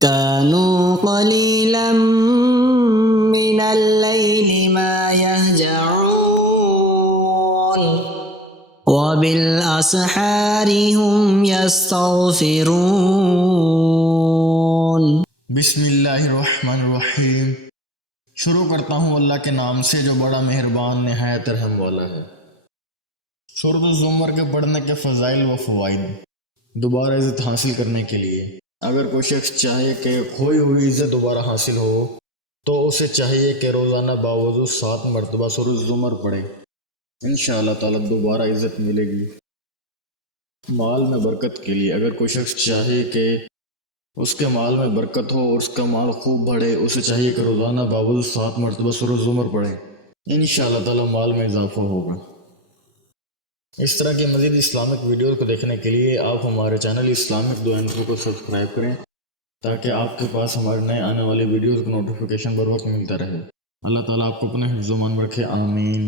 كانوا قليلا من الليل ما يهجعون وبالأسحار هم يستغفرون. بسم اللہ الرحمن الرحیم۔ شروع کرتا ہوں اللہ کے نام سے جو بڑا مہربان نہایت رحم والا ہے۔ سورۃ الزمر کے پڑھنے کے فضائل و فوائد۔ دوبارہ عزت حاصل کرنے کے لیے اگر کوئی شخص چاہے کہ کھوئی ہوئی عزت دوبارہ حاصل ہو تو اسے چاہیے کہ روزانہ باوضو 7 مرتبہ سورۃ الزمر پڑھے، انشاءاللہ تعالیٰ دوبارہ عزت ملے گی۔ مال میں برکت کے لیے اگر کوئی شخص چاہے کہ اس کے مال میں برکت ہو اور اس کا مال خوب بڑھے، اسے چاہیے کہ روزانہ باوضو 7 مرتبہ سورۃ الزمر پڑھے، انشاءاللہ تعالیٰ مال میں اضافہ ہوگا۔ اس طرح کی مزید اسلامک ویڈیوز کو دیکھنے کے لیے آپ ہمارے چینل اسلامک دو انفو کو سبسکرائب کریں تاکہ آپ کے پاس ہمارے نئے آنے والی ویڈیوز کا نوٹیفیکیشن بر وقت ملتا رہے۔ اللہ تعالیٰ آپ کو اپنے حفظ و امان میں رکھے، آمین۔